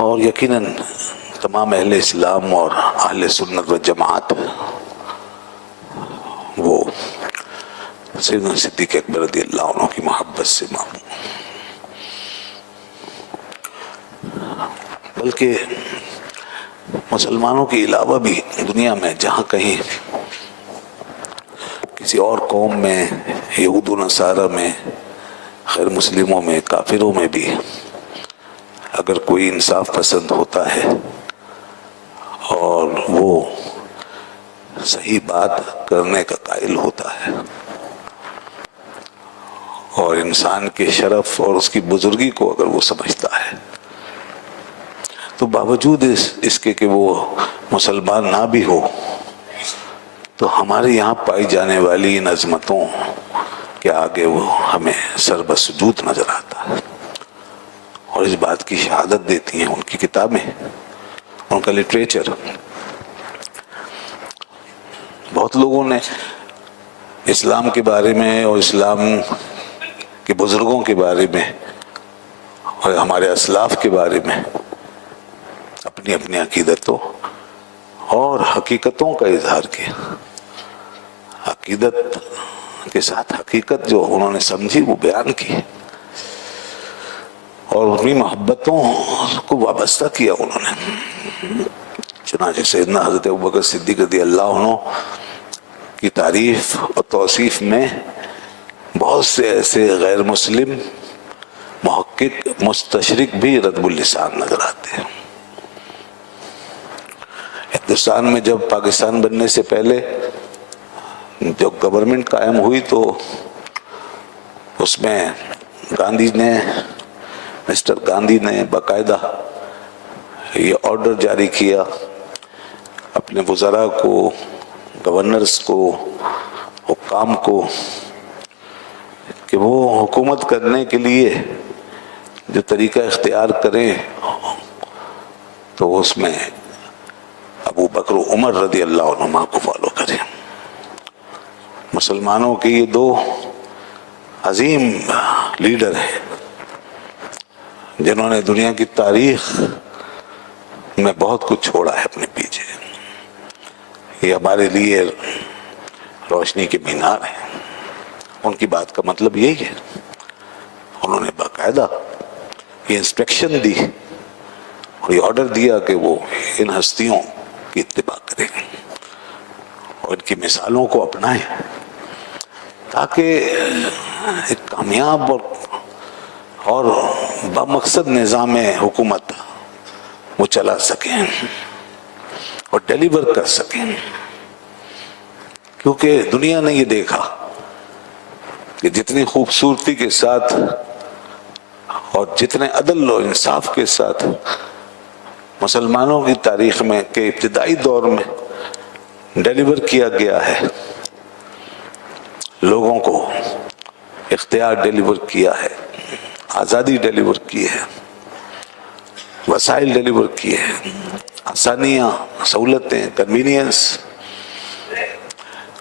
اور یقیناً تمام اہل اسلام اور اہل سنت و جماعت وہ سیدنا صدیق اکبر رضی اللہ عنہ کی محبت سے معمور، بلکہ مسلمانوں کے علاوہ بھی دنیا میں جہاں کہیں کسی اور قوم میں، یہود و نصارہ میں، غیر مسلموں میں، کافروں میں بھی اگر کوئی انصاف پسند ہوتا ہے اور وہ صحیح بات کرنے کا قائل ہوتا ہے اور انسان کے شرف اور اس کی بزرگی کو اگر وہ سمجھتا ہے، تو باوجود اس کے کہ وہ مسلمان نہ بھی ہو تو ہمارے یہاں پائی جانے والی ان عظمتوں کے آگے وہ ہمیں سر بسجود نظر آتا ہے، اور اس بات کی شہادت دیتی ہیں ان کی کتابیں، ان کا لٹریچر۔ بہت لوگوں نے اسلام کے بارے میں اور اسلام کے بزرگوں کے بارے میں اور ہمارے اسلاف کے بارے میں اپنی اپنی عقیدتوں اور حقیقتوں کا اظہار کیا۔ عقیدت کے ساتھ حقیقت جو انہوں نے سمجھی وہ بیان کی، اور اپنی محبتوں کو وابستہ کیا انہوں نے۔ چنانچہ سیدنا حضرت ابوبکر صدیق رضی اللہ عنہ کی تعریف اور توصیف میں بہت سے ایسے غیر مسلم محقق مستشرق بھی ردب اللسان نظر آتے ہیں۔ ہندوستان میں جب پاکستان بننے سے پہلے جو گورنمنٹ قائم ہوئی تو اس میں مسٹر گاندھی نے باقاعدہ یہ آرڈر جاری کیا اپنے وزراء کو، گورنرز کو، حکام کو، کہ وہ حکومت کرنے کے لیے جو طریقہ اختیار کریں تو اس میں ابو بکر و عمر رضی اللہ عنہما کو فالو کریں۔ مسلمانوں کے یہ دو عظیم لیڈر ہیں جنہوں نے دنیا کی تاریخ میں بہت کچھ چھوڑا ہے اپنے پیچھے۔ یہ ہمارے لیے روشنی کے مینار ہیں۔ ان کی بات کا مطلب یہی ہے، انہوں نے باقاعدہ یہ انسٹرکشن دی اور یہ آرڈر دیا کہ وہ ان ہستیوں کی اتباع کریں اور ان کی مثالوں کو اپنائیں تاکہ ایک کامیاب اور بامقصد نظام حکومت وہ چلا سکیں اور ڈیلیور کر سکیں۔ کیونکہ دنیا نے یہ دیکھا کہ جتنی خوبصورتی کے ساتھ اور جتنے عدل و انصاف کے ساتھ مسلمانوں کی تاریخ میں کے ابتدائی دور میں ڈیلیور کیا گیا ہے، لوگوں کو اختیار ڈیلیور کیا ہے، آزادی ڈیلیور کی ہے، وسائل ڈیلیور کیے ہیں، آسانیاں، سہولتیں، کنوینئنس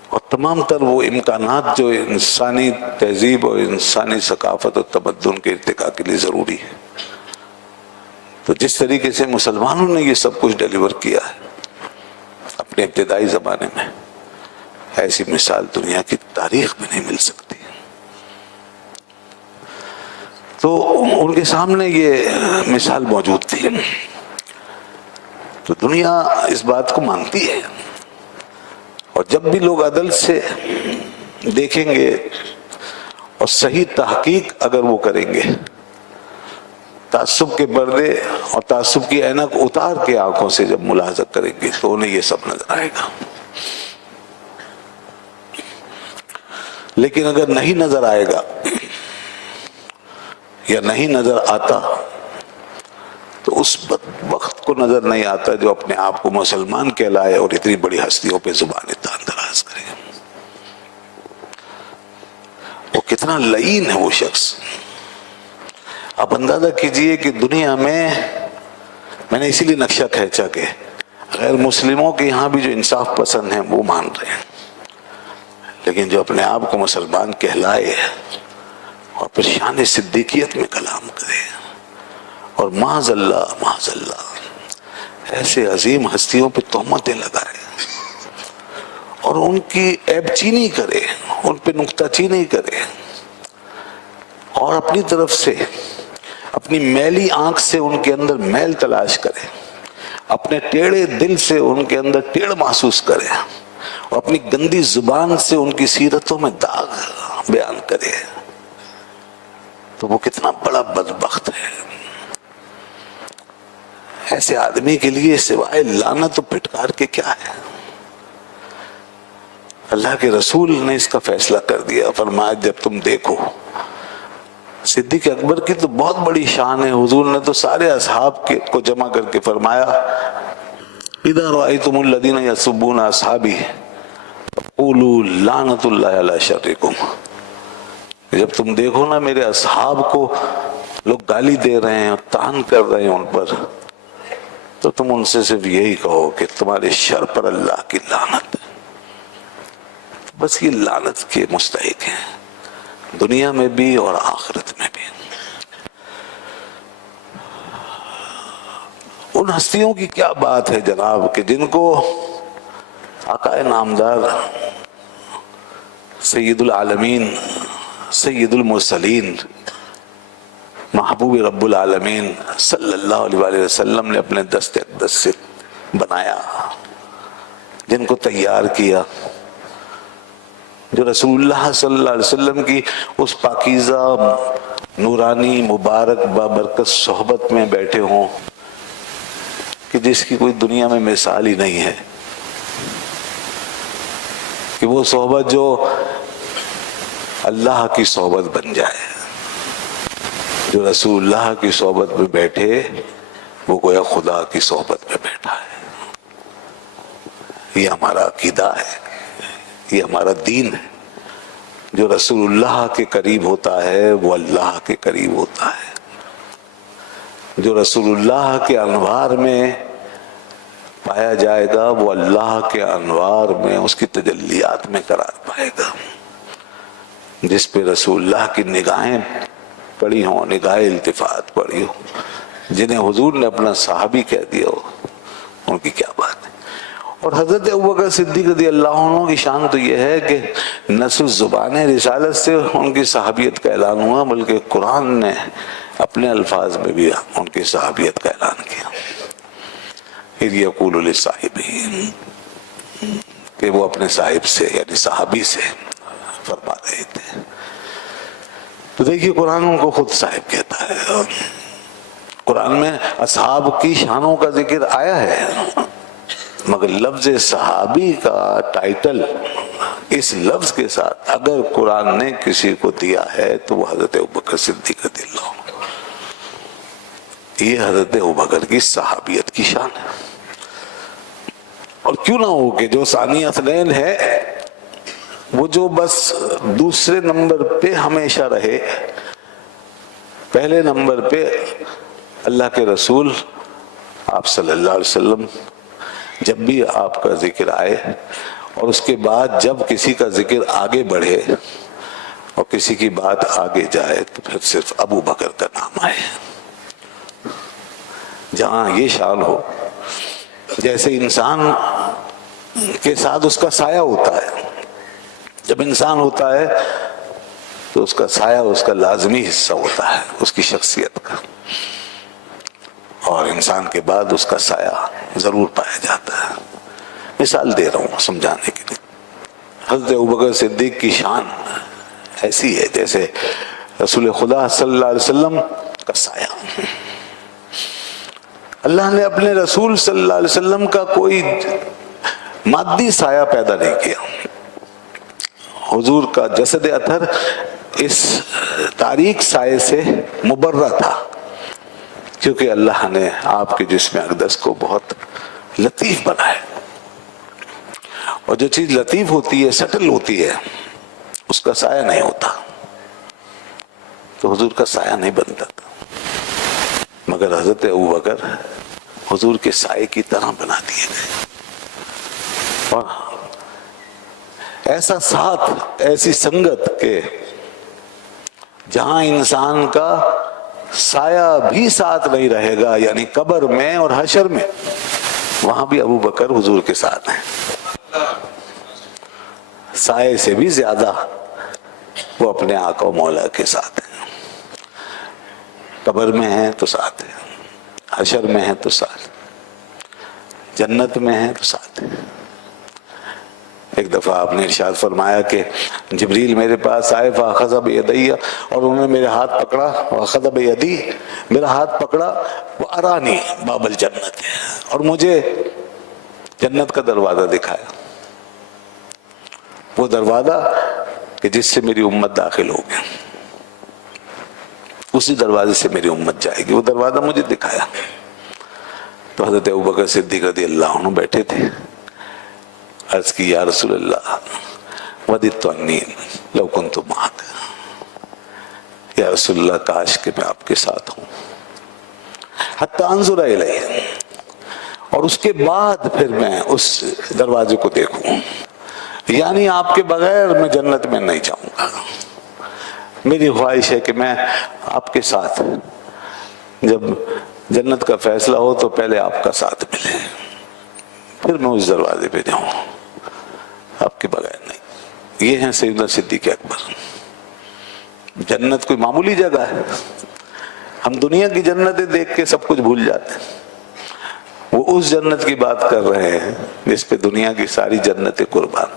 اور تمام تر وہ امکانات جو انسانی تہذیب اور انسانی ثقافت اور تمدن کے ارتقاء کے لیے ضروری ہے۔ تو جس طریقے سے مسلمانوں نے یہ سب کچھ ڈیلیور کیا ہے اپنے ابتدائی زمانے میں، ایسی مثال دنیا کی تاریخ میں نہیں مل سکتی۔ تو ان کے سامنے یہ مثال موجود تھی، تو دنیا اس بات کو مانتی ہے، اور جب بھی لوگ عدل سے دیکھیں گے اور صحیح تحقیق اگر وہ کریں گے، تعصب کے پردے اور تعصب کی عینک اتار کے آنکھوں سے جب ملاحظہ کریں گے تو انہیں یہ سب نظر آئے گا۔ لیکن اگر نہیں نظر آئے گا یا نہیں نظر آتا تو اس وقت کو نظر نہیں آتا جو اپنے آپ کو مسلمان کہلائے اور اتنی بڑی ہستیوں پہ زبان تان دراز کرے۔ وہ کتنا لعین ہے وہ شخص۔ آپ اندازہ کیجئے کہ دنیا میں نے اسی لیے نقشہ کھینچا کہ غیر مسلموں کے یہاں بھی جو انصاف پسند ہیں وہ مان رہے ہیں، لیکن جو اپنے آپ کو مسلمان کہلائے اور پھر شان صدیقیت میں کلام کرے اور معاذ اللہ ایسے عظیم ہستیوں پہ تہمتیں لگائے اور ان کی عیب چینی کرے، ان پہ نکتہ چینی کرے، اور اپنی طرف سے اپنی میلی آنکھ سے ان کے اندر میل تلاش کرے، اپنے ٹیڑھے دل سے ان کے اندر ٹیڑھ محسوس کرے، اور اپنی گندی زبان سے ان کی سیرتوں میں داغ بیان کرے، تو وہ کتنا بڑا بدبخت ہے۔ ایسے آدمی کے لیے سوائے لعنت و پھٹکار کے کیا ہے؟ اللہ کے رسول نے اس کا فیصلہ کر دیا، فرمایا جب تم دیکھو، صدیق اکبر کی تو بہت بڑی شان ہے، حضور نے تو سارے اصحاب کو جمع کر کے فرمایا اذا رأيتم الذين يسبون اصحابي قولوا لعنت اللہ علی شرکم، جب تم دیکھو نا میرے اصحاب کو لوگ گالی دے رہے ہیں، طعن کر رہے ہیں ان پر، تو تم ان سے صرف یہی کہو کہ تمہارے شر پر اللہ کی لعنت، بس یہ لعنت کے مستحق ہیں دنیا میں بھی اور آخرت میں بھی۔ ان ہستیوں کی کیا بات ہے جناب کہ جن کو آقا نامدار سید العالمین سید المرسلین محبوب رب العالمین صلی اللہ علیہ وآلہ وسلم نے اپنے دست اقدس سے بنایا، جن کو تیار کیا، جو رسول اللہ صلی اللہ علیہ وسلم کی اس پاکیزہ نورانی مبارک بابرکت صحبت میں بیٹھے ہوں کہ جس کی کوئی دنیا میں مثال ہی نہیں ہے، کہ وہ صحبت جو اللہ کی صحبت بن جائے، جو رسول اللہ کی صحبت میں بیٹھے وہ گویا خدا کی صحبت میں بیٹھا ہے۔ یہ ہمارا عقیدہ ہے، یہ ہمارا دین ہے۔ جو رسول اللہ کے قریب ہوتا ہے وہ اللہ کے قریب ہوتا ہے، جو رسول اللہ کے انوار میں پایا جائے گا وہ اللہ کے انوار میں اس کی تجلیات میں قرار پائے گا۔ جس پہ رسول اللہ کی نگاہیں پڑی ہوں، نگاہ التفات پڑی ہو، جنہیں حضور نے اپنا صحابی کہہ دیا ہو، ان کی کیا بات ہے۔ اور حضرت ابوبکر صدیق رضی اللہ عنہ کی شان تو یہ ہے کہ نہ صرف زبان رسالت سے ان کی صحابیت کا اعلان ہوا بلکہ قرآن نے اپنے الفاظ میں بھی ان کی صحابیت کا اعلان کیا۔ اذ یقول لصاحبہ، کہ وہ اپنے صاحب سے یعنی صحابی سے فرما رہے تھے۔ تو دیکھیے قرآن ان کو خود صاحب کہتا ہے۔ قرآن میں اصحاب کی شانوں کا ذکر آیا ہے، مگر لفظ صحابی کا ٹائٹل اس لفظ کے ساتھ اگر قرآن نے کسی کو دیا ہے تو وہ حضرت ابوبکر صدیق رضی اللہ عنہ۔ یہ حضرت ابوبکر کی صحابیت کی شان ہے۔ اور کیوں نہ ہو کہ جو ثانی اثنین ہے وہ جو بس دوسرے نمبر پہ ہمیشہ رہے، پہلے نمبر پہ اللہ کے رسول آپ صلی اللہ علیہ وسلم، جب بھی آپ کا ذکر آئے اور اس کے بعد جب کسی کا ذکر آگے بڑھے اور کسی کی بات آگے جائے تو پھر صرف ابو بکر کا نام آئے۔ جہاں یہ شان ہو جیسے انسان کے ساتھ اس کا سایہ ہوتا ہے، جب انسان ہوتا ہے تو اس کا سایہ اس کا لازمی حصہ ہوتا ہے اس کی شخصیت کا، اور انسان کے بعد اس کا سایہ ضرور پایا جاتا ہے۔ مثال دے رہا ہوں سمجھانے کے لیے۔ حضرت ابوبکر صدیق کی شان ایسی ہے جیسے رسول خدا صلی اللہ علیہ وسلم کا سایہ۔ اللہ نے اپنے رسول صلی اللہ علیہ وسلم کا کوئی مادی سایہ پیدا نہیں کیا۔ حضور کا جسد اطہر اس تاریک سائے سے مبرہ تھا، کیونکہ اللہ نے آپ کے جسم اقدس کو بہت لطیف بنایا، اور جو چیز لطیف ہوتی ہے سٹل ہوتی ہے اس کا سایہ نہیں ہوتا، تو حضور کا سایہ نہیں بنتا تھا، مگر حضرت ابوبکر حضور کے سائے کی طرح بنا دیے گئے۔ اور ایسا ساتھ، ایسی سنگت کہ جہاں انسان کا سایہ بھی ساتھ نہیں رہے گا، یعنی قبر میں اور حشر میں، وہاں بھی ابو بکر حضور کے ساتھ ہیں۔ سائے سے بھی زیادہ وہ اپنے آقا و مولا کے ساتھ ہیں۔ قبر میں ہیں تو ساتھ ہیں، حشر میں ہیں تو ساتھ، جنت میں ہیں تو ساتھ ہیں۔ ایک دفعہ آپ نے ارشاد فرمایا کہ جبریل میرے پاس آئے فاخذ بیدی، اور انہوں نے میرے ہاتھ پکڑا، واخذ بیدی، میرا ہاتھ پکڑا، وارانی باب الجنت، اور مجھے جنت کا دروازہ دکھایا، وہ دروازہ کہ جس سے میری امت داخل ہوگی، اسی دروازے سے میری امت جائے گی، وہ دروازہ مجھے دکھایا۔ تو حضرت ابوبکر صدیق رضی اللہ عنہ بیٹھے تھے، عرض کی یا رسول اللہ وددت انی لو کنت معک، یا رسول اللہ کاش کہ میں آپ کے ساتھ ہوں، حتی انظر الیہ، اور اس کے بعد پھر میں اس دروازے کو دیکھوں، یعنی آپ کے بغیر میں جنت میں نہیں جاؤں گا، میری خواہش ہے کہ میں آپ کے ساتھ، جب جنت کا فیصلہ ہو تو پہلے آپ کا ساتھ ملے، پھر میں اس دروازے پہ جاؤں، آپ کے بغیر نہیں۔ یہ ہیں سیدنا صدیق اکبر۔ جنت کوئی معمولی جگہ ہے، ہم دنیا کی جنتیں دیکھ کے سب کچھ بھول جاتے ہیں، وہ اس جنت کی بات کر رہے ہیں جس پہ دنیا کی ساری جنتیں قربان۔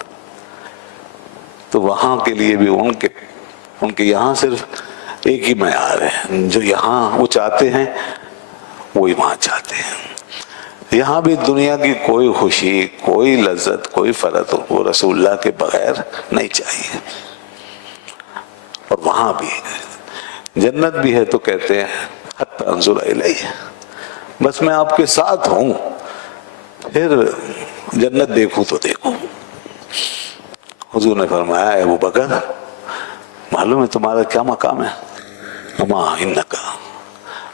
تو وہاں کے لیے بھی ان کے یہاں صرف ایک ہی معیار ہے، جو یہاں وہ چاہتے ہیں وہی وہاں چاہتے ہیں۔ یہاں بھی دنیا کی کوئی خوشی، کوئی لذت، کوئی فرحت وہ رسول اللہ کے بغیر نہیں چاہیے۔ اور وہاں بھی جنت بھی ہے تو کہتے ہیں حتی انظر الیہ، بس میں آپ کے ساتھ ہوں، پھر جنت دیکھوں تو دیکھوں۔ حضور نے فرمایا اے ابو بکر، معلوم ہے تمہارا کیا مقام ہے؟ اما انک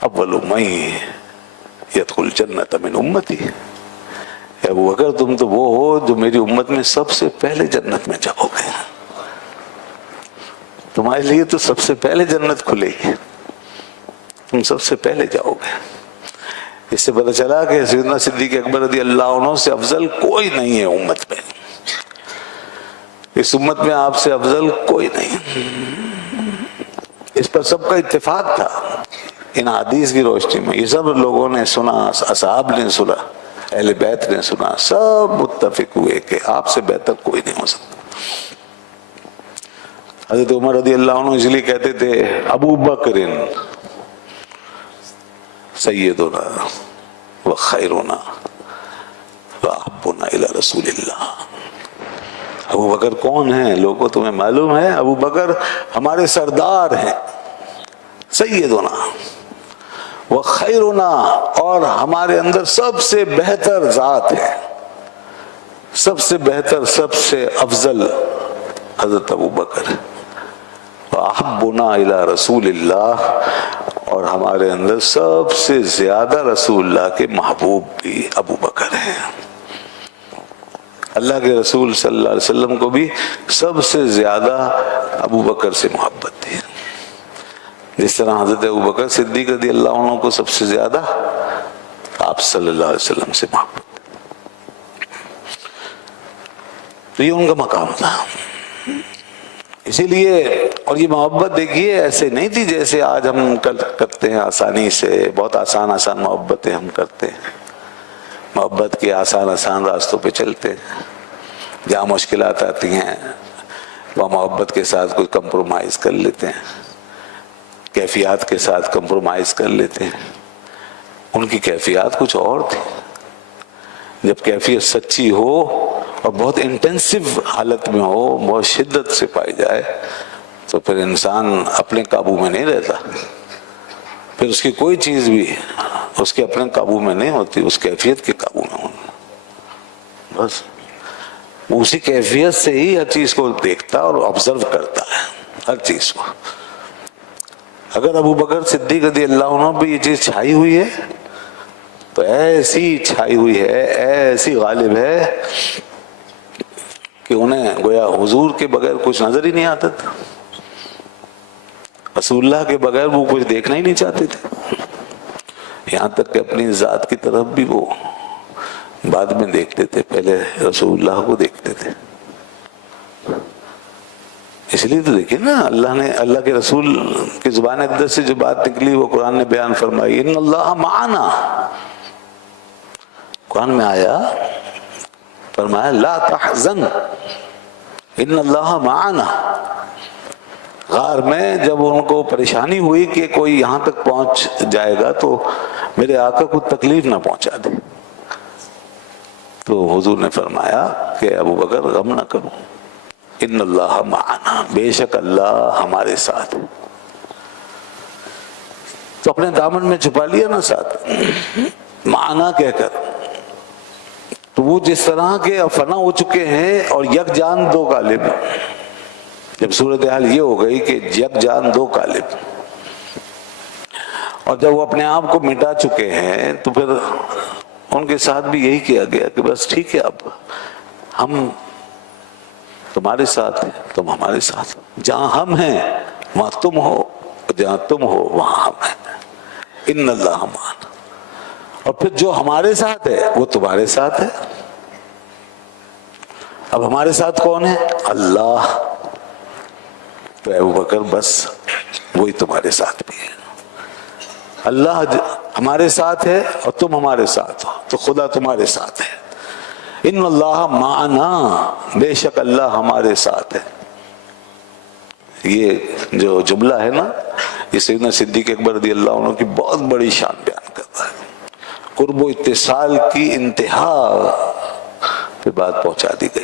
اول من یدخل جنت من امتی، اے ابو بکر تم تو وہ ہو جو میری امت میں سب سے پہلے جنت میں جاؤ گے، تمہارے لیے تو سب سے پہلے جنت کھلے گی، تم سب سے پہلے جاؤ گے۔ اس سے پتہ چلا کہ سیدنا صدیق اکبر رضی اللہ عنہ سے افضل کوئی نہیں ہے امت میں، اس امت میں آپ سے افضل کوئی نہیں، اس پر سب کا اتفاق تھا۔ ان حدیث کی روشنی میں یہ سب لوگوں نے سنا، اصحاب نے سنا، اہل بیت نے سنا، سب متفق ہوئے کہ آپ سے بہتر کوئی نہیں ہو سکتا۔ حضرت عمر رضی اللہ عنہ اس لیے کہتے تھے ابو بکر سیدنا و خیرنا و احبنا الی رسول اللہ۔ ابو بکر کون ہیں لوگوں، تمہیں معلوم ہے؟ ابو بکر ہمارے سردار ہیں، سیدنا و خیرنا، اور ہمارے اندر سب سے بہتر ذات ہے، سب سے بہتر، سب سے افضل حضرت ابو بکر، احبنا الی رسول اللہ، اور ہمارے اندر سب سے زیادہ رسول اللہ کے محبوب بھی ابو بکر ہیں۔ اللہ کے رسول صلی اللہ علیہ وسلم کو بھی سب سے زیادہ ابو بکر سے محبت تھی، جس طرح حضرت ابو بکر صدیق رضی اللہ عنہ کو سب سے زیادہ آپ صلی اللہ علیہ وسلم سے محبت۔ تو یہ ان کا مقام تھا، اسی لیے، اور یہ محبت دیکھیے ایسے نہیں تھی جیسے آج ہم کرتے ہیں آسانی سے، بہت آسان محبتیں ہم کرتے ہیں، محبت کے آسان راستوں پہ چلتے ہیں، جہاں مشکلات آتی ہیں وہاں محبت کے ساتھ کوئی کمپرومائز کر لیتے ہیں، کیفیات کے ساتھ کمپرومائز کر لیتے ہیں۔ ان کی کیفیات کچھ اور تھی، جب کیفیت سچی ہو اور بہت انٹینسو حالت میں ہو، بہت شدت سے پائی جائے، تو پھر انسان اپنے قابو میں نہیں رہتا، پھر اس کی کوئی چیز بھی اس کے اپنے قابو میں نہیں ہوتی، اس کیفیت کے قابو میں ہونا، بس اسی کیفیت سے ہی ہر چیز کو دیکھتا اور آبزرو کرتا ہے، ہر چیز کو۔ اگر ابو بکر صدیق رضی اللہ عنہ بھی یہ چیز چھائی ہوئی ہے تو ایسی چھائی ہوئی ہے، ایسی غالب ہے کہ انہیں گویا حضور کے بغیر کچھ نظر ہی نہیں آتا تھا۔ رسول اللہ کے بغیر وہ کچھ دیکھنا ہی نہیں چاہتے تھے، یہاں تک کہ اپنی ذات کی طرف بھی وہ بعد میں دیکھتے تھے، پہلے رسول اللہ کو دیکھتے تھے۔ اس لیے تو دیکھیں نا، اللہ کے رسول کی زبان اقدس سے جو بات نکلی وہ قرآن نے بیان فرمائی، ان اللہ معنا۔ قرآن میں آیا، فرمایا لا تحزن ان اللہ معنا۔ غار میں جب ان کو پریشانی ہوئی کہ کوئی یہاں تک پہنچ جائے گا تو میرے آقا کو تکلیف نہ پہنچا دے، تو حضور نے فرمایا کہ ابو بکر غم نہ کرو، ان اللہ معنا، بے شک اللہ ہمارے ساتھ۔ تو اپنے دامن میں چھپا لیا نا ساتھ معنا کہہ کر۔ تو وہ جس طرح کے فنا ہو چکے ہیں اور یک جان دو غالب، جب صورتحال یہ ہو گئی کہ یک جان دو غالب، اور جب وہ اپنے آپ کو مٹا چکے ہیں تو پھر ان کے ساتھ بھی یہی کیا گیا کہ بس ٹھیک ہے، اب ہم تمہارے ساتھ ہیں، تم ہمارے ساتھ، جہاں ہم ہیں وہاں تم ہو، جہاں تم ہو وہاں ہم ہیں، ان اللہ معنا۔ اور پھر جو ہمارے ساتھ ہے وہ تمہارے ساتھ ہے۔ اب ہمارے ساتھ کون ہے؟ اللہ۔ تو ابو بکر بس وہی تمہارے ساتھ بھی ہے، اللہ ہمارے ساتھ ہے اور تم ہمارے ساتھ ہو، تو خدا تمہارے ساتھ ہے۔ ان اللہ معنا، بے شک اللہ ہمارے ساتھ ہے۔ یہ جو جملہ ہے نا، یہ سیدنا صدیق اکبر رضی اللہ عنہ کی بہت بڑی شان بیان کرتا ہے۔ قرب و اتصال کی انتہا پہ بات پہنچا دی گئی۔